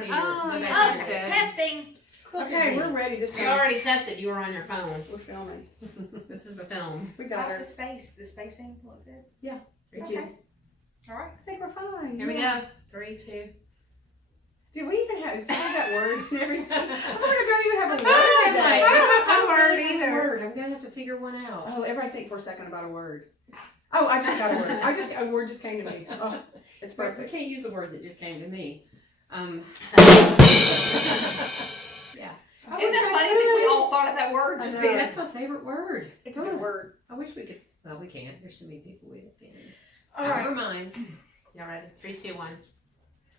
pattern. Oh, the yeah. pattern. Testing. Okay, we're ready this You time. already tested. You were on your phone. We're filming. This is the film. We got How's her. the space? The spacing look good? Yeah. 3, 2. Okay. All right. I think we're fine. Here we go. 3, 2. Dude, we even have, do we got words and everything? I feel like I don't even have a word I today. don't have a word really have a either. word. I'm gonna have to figure one out. Oh, everybody think for a second about a word. Oh, I just got a word. A word just came to me. Oh, it's We perfect. can't use the word that just came to me. Yeah. Oh, Isn't that funny that we all thought of that word? I Just know. then? That's my favorite word. It's a good word. I wish we could. Well, we can't. There's so many people we offend. All right. Never mind. Y'all ready? 3, 2, 1.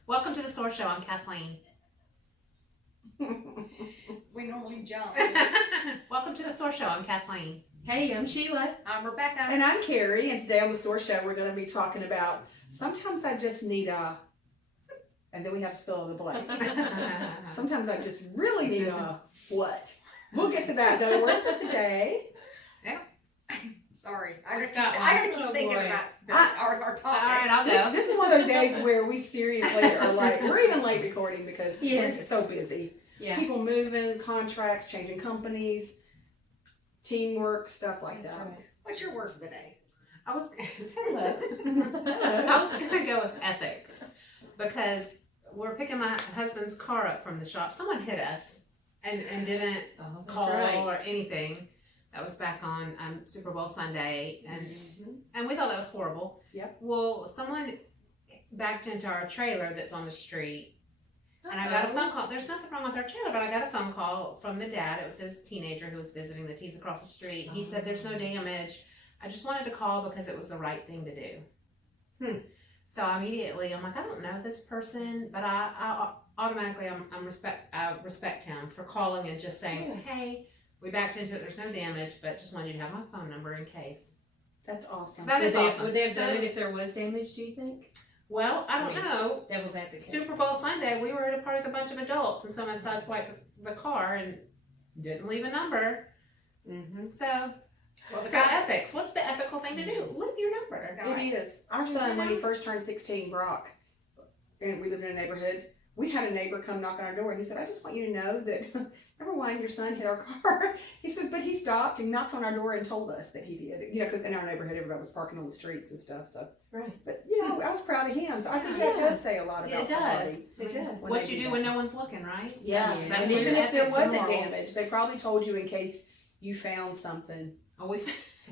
Welcome to the SOAR Show. I'm Kathleen. We normally jump. Welcome to the SOAR Show. I'm Kathleen. Hey, I'm Sheila. I'm Rebecca. And I'm Carrie, and today on the SOAR Show, we're going to be talking about sometimes I just need a, and then we have to fill in the blank. Sometimes I just really need a what? We'll get to that, though. Words of the day. Sorry. Who's I got gotta one? keep Oh, thinking boy. about our topic. All right, I'll go. This is one of those days where we seriously are like, we're even late recording because we're Yes. so busy. Yeah. People moving, contracts, changing companies, teamwork, stuff like That's that. right. What's your word of the day? I was Hello. I was gonna go with ethics because we're picking my husband's car up from the shop. Someone hit us and didn't Oh, that's call right. or anything. That was back on Super Bowl Sunday, and we thought that was horrible. Yep. Well, someone backed into our trailer that's on the street, and I got a phone call. There's nothing wrong with our trailer, but I got a phone call from the dad. It was his teenager who was visiting the teens across the street. He said, "There's no damage. I just wanted to call because it was the right thing to do." So immediately I'm like, I don't know this person, but I automatically I respect him for calling and just saying, hey, we backed into it. There's no damage, but just wanted you to have my phone number in case. That's awesome. That is awesome. Would they have done So- it if there was damage, do you think? Well, I don't know. Devil's advocate. Super Bowl Sunday, we were at a party with a bunch of adults, and someone sideswiped the car and didn't leave a number. So, what's got ethics? What's the ethical thing to do? Leave your number. It is. Our son, when he first turned 16, Brock, and we lived in a neighborhood, we had a neighbor come knock on our door, and he said, I just want you to know that, number one, your son hit our car. He said, but he stopped and knocked on our door and told us that he did. You know, because in our neighborhood, everybody was parking on the streets and stuff, so. Right. But, you know, I was proud of him, so I think that does say a lot about It somebody. does. It does. When What they you do do that. when no one's looking, right? Yeah. And That's even your if there ethics and wasn't morals. damage, they probably told you in case you found something. Oh, we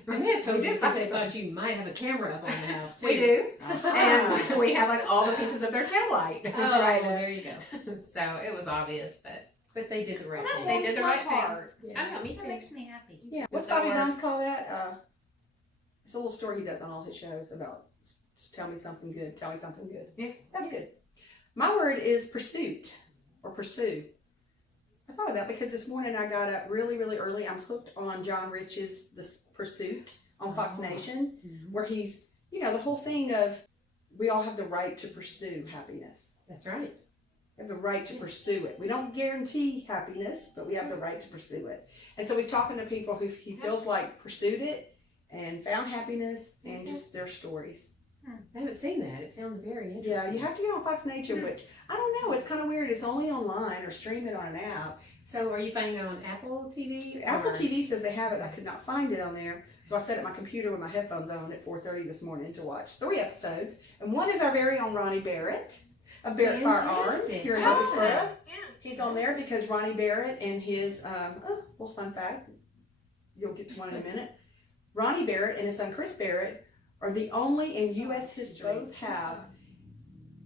I may have told We you did because they find thought you might have a camera up on the house, too. we do. Ah. And we have like all the pieces of their tail light. Oh, well, there you go. So it was obvious that But they did the right Well, that thing. They warms did the my right thing. heart. I know, me That too. makes me happy. Yeah. What's So Bobby we're- Bones call that? It's a little story he does on all his shows about just tell me something good, tell me something good. Yeah. That's good. My word is pursuit or pursue. I thought of that because this morning I got up really, really early. I'm hooked on John Rich's The Pursuit on Fox Nation, where he's, you know, the whole thing of we all have the right to pursue happiness. That's right. We have the right to pursue it. We don't guarantee happiness, but we have the right to pursue it. And so he's talking to people who he feels like pursued it and found happiness and just their stories. I haven't seen that. It sounds very interesting. Yeah, you have to get on Fox Nature, which I don't know. It's kind of weird. It's only online or stream it on an app. So are you finding it on Apple TV? Apple or- TV says they have it. I could not find it on there. So I set up my computer with my headphones on at 4:30 this morning to watch 3 episodes. And one is our very own Ronnie Barrett of Barrett Firearms Fantastic. here in Oh. Murfreesboro. He's on there because Ronnie Barrett and his, well, fun fact, you'll get to one in a minute. Ronnie Barrett and his son Chris Barrett are the only in U.S. history both have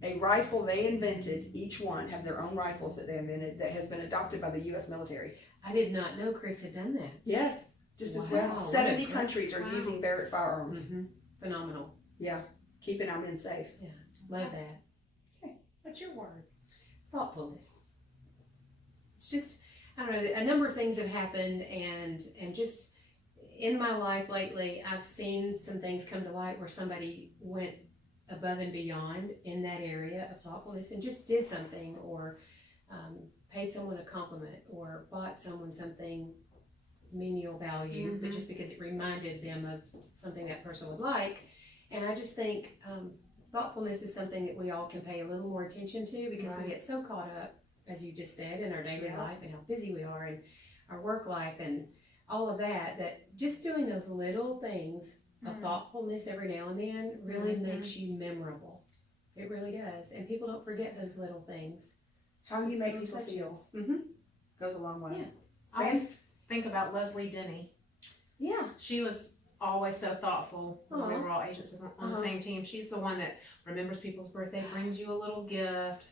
a rifle they invented. Each one have their own rifles that they invented that has been adopted by the U.S. military. I did not know Chris had done that. Yes, just as Wow, well. what a 70 great- countries are using Barrett firearms. Phenomenal. Yeah, keeping our men safe. Love that. What's your word? Thoughtfulness. It's just, I don't know, a number of things have happened and just in my life lately, I've seen some things come to light where somebody went above and beyond in that area of thoughtfulness and just did something or paid someone a compliment or bought someone something menial value, but just because it reminded them of something that person would like. And I just think thoughtfulness is something that we all can pay a little more attention to because Right. we get so caught up, as you just said, in our daily Yeah. life and how busy we are and our work life and all of that, that just doing those little things of thoughtfulness every now and then really makes you memorable. It really does. And people don't forget those little things. How you Just make little people feel touches. goes a long way. Yeah. I always think about Leslie Denny. Yeah. She was always so thoughtful when we Aw. were all agents on the same team. She's the one that remembers people's birthday, brings you a little gift.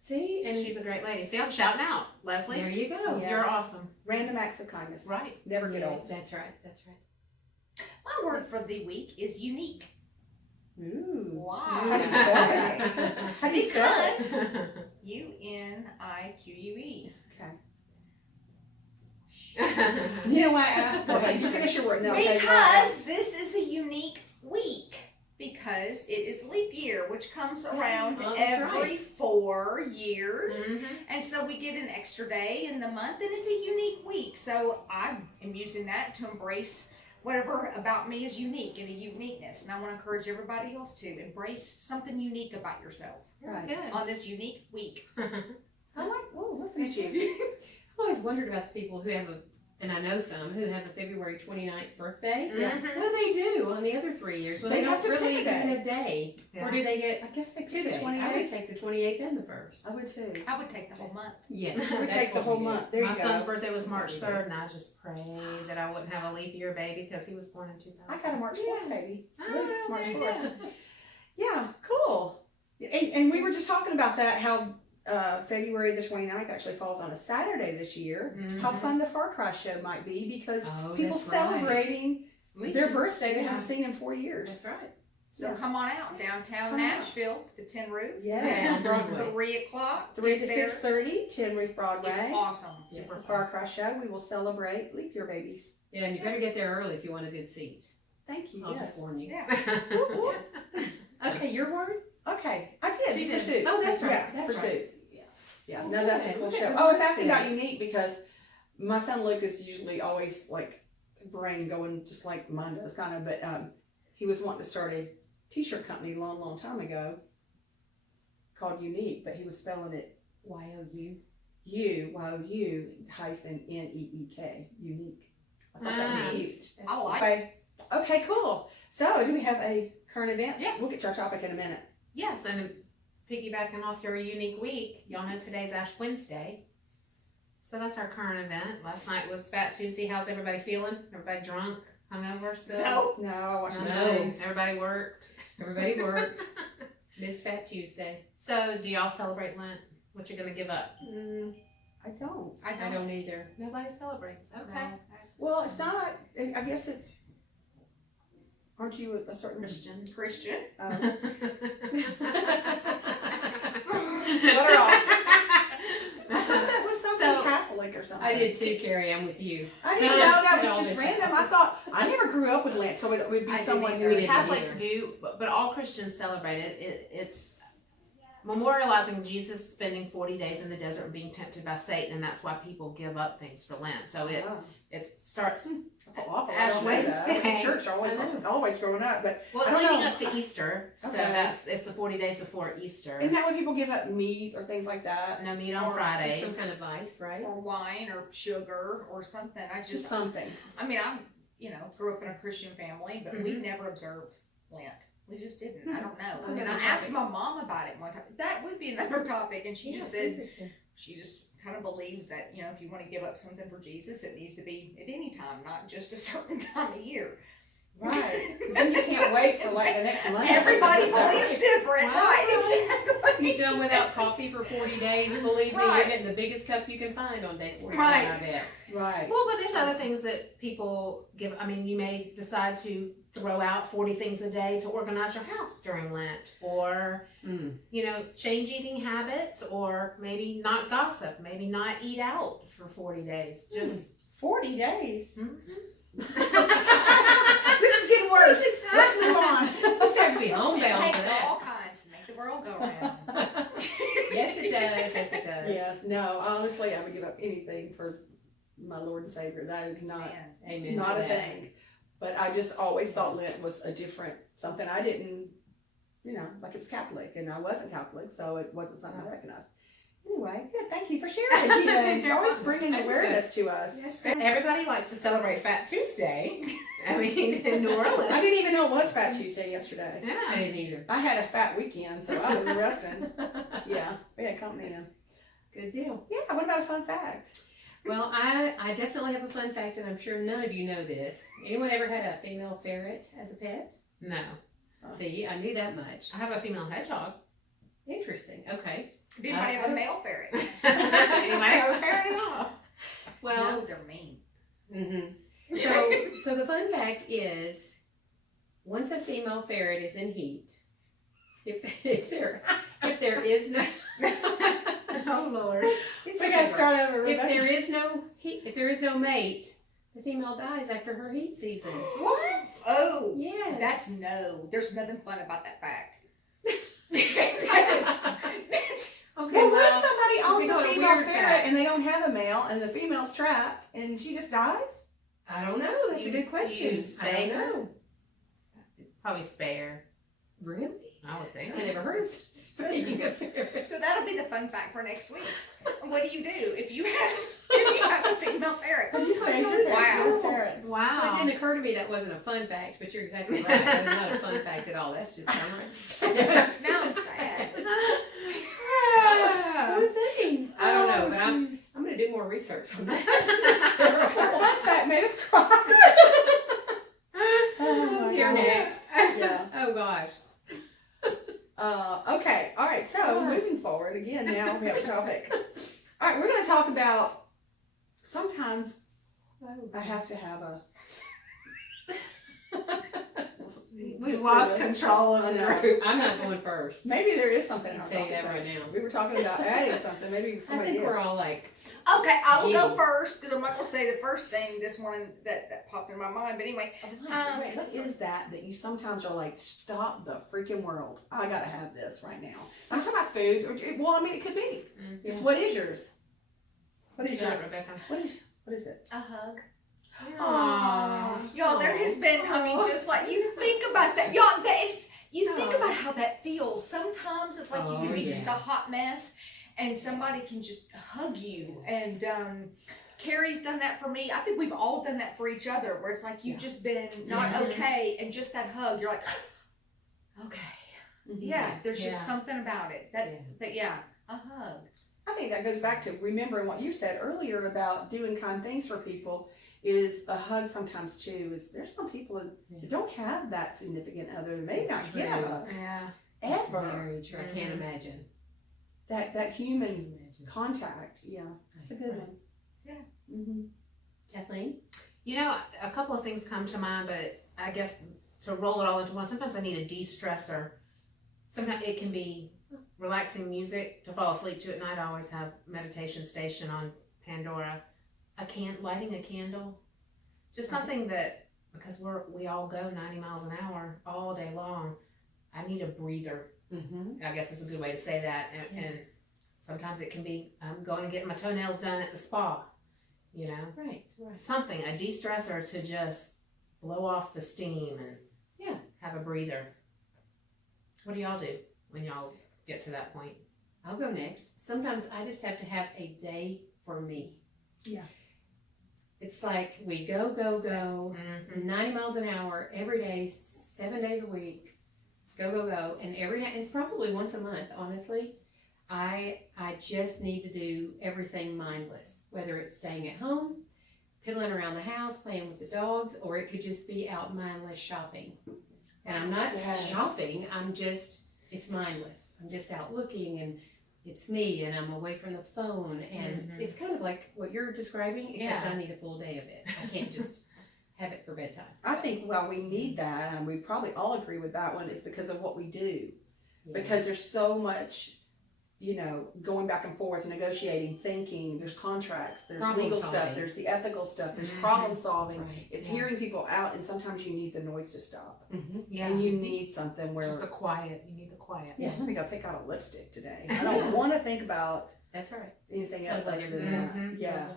See, and She's a great lady. See, I'm shouting out, Leslie. there you go. Yeah. You're awesome. Random acts of kindness. Right. Never get Yeah, old. That's right. That's right. My word for the week is unique. Ooh. Why? How do you spell that? How do you spell it? Because UNIQUE. Okay. You know why I asked? Go ahead. You finish your word. No, okay, go ahead. Because this is a unique week. Because it is leap year, which comes around Oh, that's every 4 years. Mhm. And so we get an extra day in the month, and it's a unique week. So I am using that to embrace whatever about me is unique and a uniqueness. And I want to encourage everybody else to embrace something unique about yourself Right. Good. on this unique week. I like, oh, listen to you. I've always wondered about the people who have and I know some who have a February 29th birthday. Yeah. What do they do on the other 3 years? Well, They they have don't to pick really a get day. a day. Yeah. Or do they get I guess they 2 took days? the I would 28th. take the 28th and the 1st. I would too. I would take the whole month. Yes. I would that's take the what whole we do. month. There My you son's go. birthday was That's March what we do. 3rd, and I just prayed that I wouldn't have a leap year baby because he was born in 2000. I got a March 4th baby. Ah, Luke's March there you 4th. go. Yeah, cool. And we were just talking about that, how February the 29th actually falls on a Saturday this year. How Mhm. fun the Far Cry show might be because Oh, people that's right. celebrating Leap their year. birthday they Yeah. haven't seen in 4 years. That's right. So Yeah. come on out downtown Come out. Nashville, the Tin Roof. Yeah. And Broadway. 3 o'clock. 3 to get there. 6:30, Tin Roof Broadway. It's awesome. Super Yes. Far Cry show. We will celebrate leap year babies. Yeah, and you better get there early if you want a good seat. Thank you. I'll Yes. just warn you. Yeah. Whoop, whoop. Okay, your word? Okay, I did. She did. Pursuit. Oh, that's right. Yeah, That's Pursuit. Yeah. Yeah. Oh, No, that's a good. cool Look at show. your I was words asking about today. unique because my son Lucas usually always like brain going just like mine does kind of, but he was wanting to start a t-shirt company long time ago called Unique, but he was spelling it Y-O-U. U-hyphen-N-E-E-K. Unique. I thought that Ah. was cute. That's I cool. like Okay, cool. So, do we have a current event? Yeah. We'll get to our topic in a minute. Yes, and piggybacking off your unique week, y'all know today's Ash Wednesday. So that's our current event. Last night was Fat Tuesday. How's everybody feeling? Everybody drunk? Hungover still? No. No, I watched the No. movie. Everybody worked. Everybody worked. Missed Fat Tuesday. So do y'all celebrate Lent? What you gonna give up? I don't. I don't either. Nobody celebrates. Okay. No. Well, it's not. I guess it's. Aren't you a certain Christian. Christian. Let Let her off. I thought that was something So- Catholic or something. I did too, Carrie. I'm with you. I didn't Come know on. that All was just this random. I thought I never grew up with Lent, so it would be I didn't someone either. who We is didn't. Catholics either. do, but all Christians celebrate it. It's memorializing Jesus spending 40 days in the desert and being tempted by Satan, and that's why people give up things for Lent. So it starts awful. Ash I don't know that. I went Wednesday. to church always growing up, but well, I don't leading know. up to Easter. So Okay. it's the 40 days before Easter. isn't that when people give up meat or things like that? No meat on Or Fridays. Some kind of vice, right? Or wine or sugar or something. Just something. I mean, I'm, grew up in a Christian family, but we never observed Lent. We just didn't. I don't know. That's I mean, I another asked topic. my mom about it one time. That would be another topic, and she Yeah, just it's said interesting. she just kind of believes that if you want to give up something for Jesus, it needs to be at any time, not just a certain time of year. Right. Then you can't wait for like the next month. Everybody believes different, Well, right? Exactly. You've done without coffee for 40 days. Believe me, Right. you're getting the biggest cup you can find on day 45, Right. I bet. Right. Well, but there's other things that people give. I mean, you may decide to throw out 40 things a day to organize your house during Lent, or change eating habits, or maybe not gossip, maybe not eat out for 40 days. Just 40 days. Mhm. This is getting worse. Let's move on. Let's have to be It homebound for takes that. all kinds to make the world go round. Yes, it does. Yes, it does. Yes, no, honestly, I would give up anything for my Lord and Savior. That is not Man. Amen. not to a that. thing. But I just always thought Lent was a different something I didn't like it was Catholic, and I wasn't Catholic, so it wasn't something I recognized. Anyway, good. Thank you for sharing again. You're always bringing awareness to us. Everybody likes to celebrate Fat Tuesday. I mean, in New Orleans. I didn't even know it was Fat Tuesday yesterday. I Yeah. didn't either. I had a fat weekend, so I was resting. Yeah, we had company in. Good deal. Yeah, what about a fun fact? Well, I definitely have a fun fact, and I'm sure none of you know this. Anyone ever had a female ferret as a pet? No. See, I knew that much. I have a female hedgehog. Interesting. Okay. Did anybody have a male ferret? Anybody have a ferret at all? Well, No, they're mean. mm-hmm. So the fun fact is, once a female ferret is in heat, if there is no Oh Lord. it's We gotta okay. start over, If Rebecca. there is no mate, the female dies after her heat season. What? Oh, Yes. that's no. There's nothing fun about that fact. okay. Well, what if Well, somebody owns we a go to female weird ferret facts. and they don't have a male, and the female's trapped, and she just dies? I don't know. That's a You- good question. you I don't spay her? know. Probably spare. Really? I would think. I never heard of spaying a ferret. So that'll be the fun fact for next week. What do you do if you have a female ferret? Have you spayed your Wow. ferrets? Well, it Wow. didn't occur to me that wasn't a fun fact, but you're exactly right. That's not a fun fact at all. That's just downright Now I'm sad. Poor thing. I don't know, but jeez. I'm going to do more research on that. That's That terrible. fun fact made us cry. Oh, my Dear God. next. Yeah. Oh gosh. Okay. All right. So moving forward, again, now we have a topic. All right, we're going to talk about. Sometimes I have to have a. We've lost control of I the know. group. I'm not going first. Maybe there is something. in our I'll tell you topic that right notes. now. We were talking about adding something. Maybe I somebody. think did. we're all like, Okay, I will go Giddy. first because I'm not going to say the first thing this morning that popped in my mind. But anyway, Wait, what is that you sometimes are like, stop the freaking world? I gotta have this right now. I'm talking about food. Well, I mean, it could be. Mm. Just what is yours? What is Good your? job, Rebecca. What is it? a hug. Aww. Y'all, there has been, I mean, just like you think about that. Y'all, you think about how that feels. Sometimes it's like you can Oh, be just a yeah. hot mess and somebody can just hug you. And Carrie's done that for me. I think we've all done that for each other where it's like you've just been not Yeah. okay and just that hug, you're like, okay. Yeah, there's Yeah. just something about it. Yeah. A hug. I think that goes back to remembering what you said earlier about doing kind things for people. Is a hug sometimes too? Is there's some people that don't have that significant other, may That's not get a true. hug Yeah. That's ever. very true. I can't imagine. That human contact. Yeah, that's a good Right. one. Yeah. Mm-hmm. Kathleen? You know, a couple of things come to mind, but I guess to roll it all into one, sometimes I need a de-stressor. Sometimes it can be relaxing music to fall asleep to at night. I always have meditation station on Pandora. Lighting a candle. Just something that, because we all go 90 miles an hour all day long, I need a breather. Mm-hmm. I guess is a good way to say that. And sometimes it can be, I'm going to get my toenails done at the spa, you know? Right. Something, a de-stressor to just blow off the steam and have a breather. What do y'all do when y'all get to that point? I'll go next. Sometimes I just have to have a day for me. Yeah. It's like we go, Mm-hmm. 90 miles an hour every day, 7 days a week. Go. And every day, it's probably once a month, honestly. I just need to do everything mindless, whether it's staying at home, piddling around the house, playing with the dogs, or it could just be out mindless shopping. And I'm not shopping, it's mindless. I'm just out looking and it's me and I'm away from the phone and it's kind of like what you're describing, except I need a full day of it. I can't just have it for bedtime. I think we need that, and we probably all agree with that one, is because of what we do. Yeah. Because there's so much, going back and forth, negotiating, thinking, there's contracts, there's Problem legal solving. stuff, there's the ethical stuff, there's Mhm. problem solving. Right. It's hearing people out, and sometimes you need the noise to stop. Mm-hmm. Yeah. And you need something where, Just the quiet. You need the quiet. yeah, let me go pick out a lipstick today. I don't want to think about That's right. anything Just else let other than everything that. else Yeah.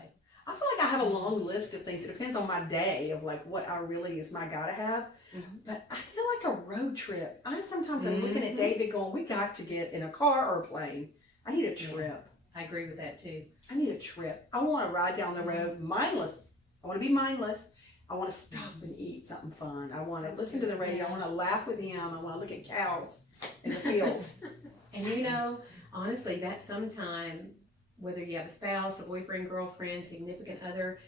I feel like I have a long list of things. It depends on my day of like what I really is my gotta have. Mhm. But I feel like a road trip. I sometimes am looking at David going, we got to get in a car or a plane. I need a trip. I agree with that too. I need a trip. I want to ride down the road mindless. I want to be mindless. I want to stop and eat something fun. I want to listen to the radio. I want to laugh with him. I want to look at cows in the field. And you know, honestly, that sometime, whether you have a spouse, a boyfriend, girlfriend, significant other,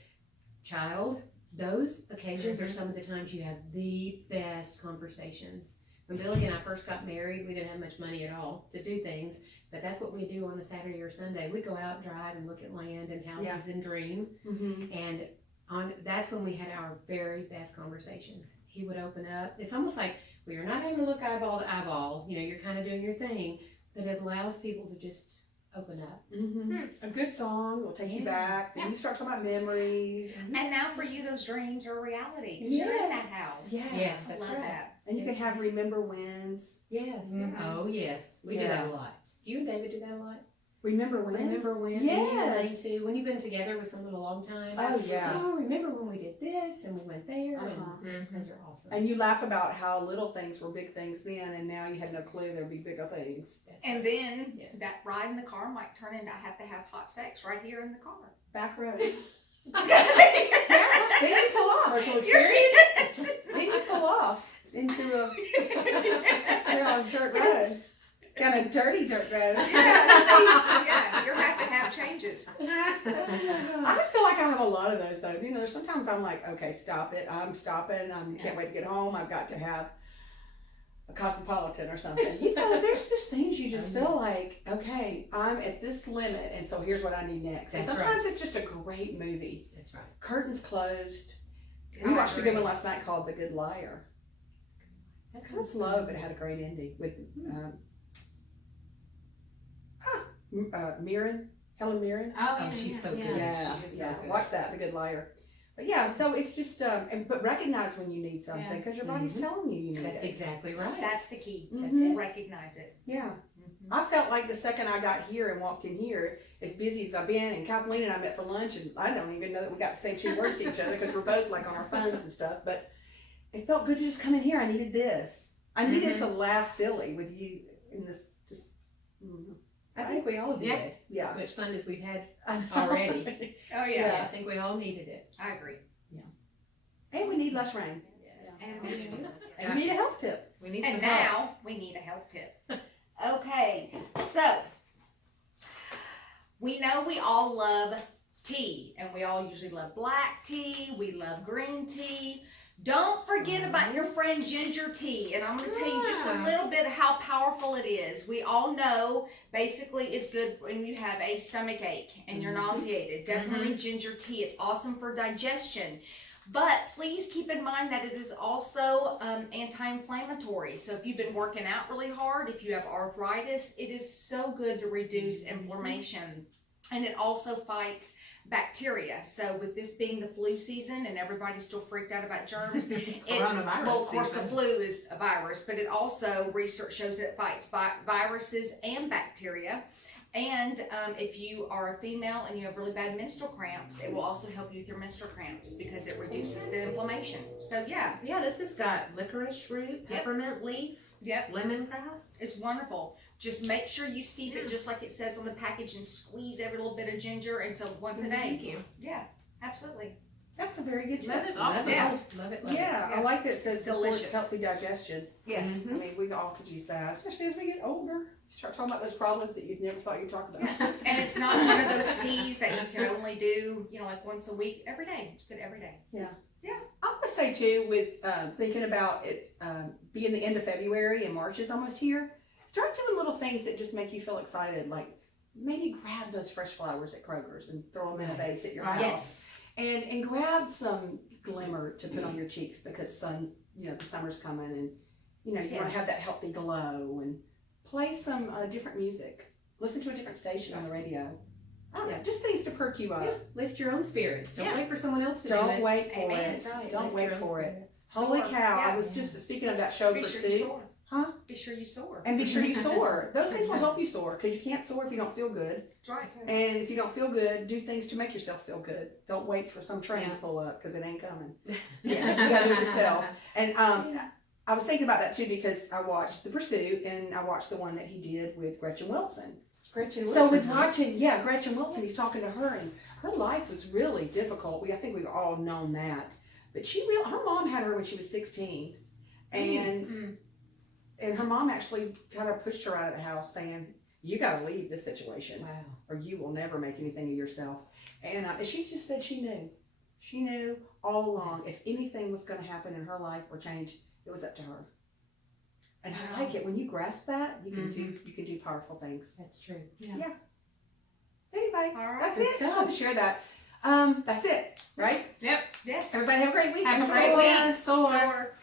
child, those occasions are some of the times you have the best conversations. When Billy and I first got married, we didn't have much money at all to do things, but that's what we do on a Saturday or Sunday. We'd go out and drive and look at land and houses and dream. And that's when we had our very best conversations. He would open up. It's almost like we are not having to look eyeball to eyeball. You know, you're kind of doing your thing, but it allows people to just open up. A good song will take you back. Then you start talking about memories. And now for you, those dreams are a reality. 'Cause you're in that house. Yes, I that's love right. that. And you can have remember wins. Yes. Oh, yes. We do that a lot. Do you and David do that a lot? Remember wins? Remember when? Yes. And you, Elaine, too. When you've been together with someone a long time. Oh, yeah. Oh, remember when we did this and we went there? And those are awesome. And you laugh about how little things were big things then, and now you had no clue there'd be bigger things. And then that ride in the car might turn into I have to have hot sex right here in the car. Back roads. Yeah, Then you pull off. Personal experience. Then you pull off into a dirt road. Kind of dirty dirt road. Yeah, you have to have changes. I feel like I have a lot of those though. You know, there's sometimes I'm like, okay, stop it. I'm stopping. I can't wait to get home. I've got to have a Cosmopolitan or something. You know, there's just things you just feel like, okay, I'm at this limit, and so here's what I need next. And sometimes it's just a great movie. That's right. Curtains closed. We watched a good one last night called The Good Liar. It's kind of slow, but it had a great ending with Helen Mirren. Oh, she's so good. Yeah, She's so good. Watch that, The Good Liar. But yeah, so it's just, but recognize when you need something, because your body's telling you need That's it. exactly right. That's the key. Mhm. That's it. Recognize it. Yeah. I felt like the second I got here and walked in here, as busy as I've been, and Kathleen and I met for lunch, and I don't even know that we got to say 2 words to each other because we're both like on our phones and stuff, but it felt good to just come in here. I needed this. I needed to laugh silly with you in this, just, I think we all did. Yeah. As much fun as we've had already. Oh I think we all needed it. I agree. And we need less rain. And And we need a health tip. We need And some help. now we need a health tip. Okay, so we know we all love tea, and we all usually love black tea. We love green tea. Don't forget about your friend ginger tea, and I'm going to tell you just a little bit how powerful it is. We all know basically it's good when you have a stomach ache and you're nauseated. Definitely ginger tea. It's awesome for digestion. But please keep in mind that it is also anti-inflammatory. So if you've been working out really hard, if you have arthritis, it is so good to reduce inflammation. And it also fights bacteria. So with this being the flu season and everybody's still freaked out about germs, Coronavirus well, of course season. the flu is a virus, but it also, research shows that it fights viruses and bacteria. And if you are a female and you have really bad menstrual cramps, it will also help you with your menstrual cramps because it reduces the inflammation. So yeah, This has got licorice root, peppermint leaf, lemongrass. it's wonderful. Just make sure you steep it just like it says on the package and squeeze every little bit of ginger. And so once a day. Thank you. Yeah, absolutely. That's a very good tip. That is awesome. Yes. Love it. Yeah, I like that it says It's supports delicious. healthy digestion. Yes. I mean, we all could use that, especially as we get older. Start talking about those problems that you never thought you'd talk about. And it's not one of those teas that you can only do, like once a week. Every day. It's good every day. I want to say too, with thinking about it being the end of February and March is almost here, start doing little things that just make you feel excited. Like maybe grab those fresh flowers at Kroger's and throw them in a vase at your house. Yes. And grab some glimmer to put on your cheeks because the summer's coming, and you want to have that healthy glow, and play some different music. Listen to a different station on the radio. I don't know, just things to perk you up. Yeah. Lift your own spirits. Don't wait for someone else to do it. Don't wait for Amen. it. That's right. Don't Lift wait your own for it. spirits. Holy Soar. cow! Yeah. I was just speaking of that show Be sure you Pursuit. soar. Huh? Be sure you soar. And be sure you soar. Those things will help you soar because you can't soar if you don't feel good. That's right. And if you don't feel good, do things to make yourself feel good. Don't wait for some train to pull up because it ain't coming. Yeah, you gotta do it yourself. And I was thinking about that too because I watched The Pursuit and I watched the one that he did with Gretchen Wilson. Gretchen So Wilson, with watching, Gretchen Wilson, he's talking to her, and her life was really difficult. I think we've all known that. But her mom had her when she was 16, and her mom actually kind of pushed her out of the house, saying, "You got to leave this situation, wow. or you will never make anything of yourself." And she just said she knew all along if anything was going to happen in her life or change, it was up to her. And I like it when you grasp that. You can do powerful things. That's true. Anyway, All right. that's Good it. Just stuff. wanted to share that. That's it, right? Yep. Yes. Everybody have a great week. Have a And great SOAR. week. SOAR. SOAR.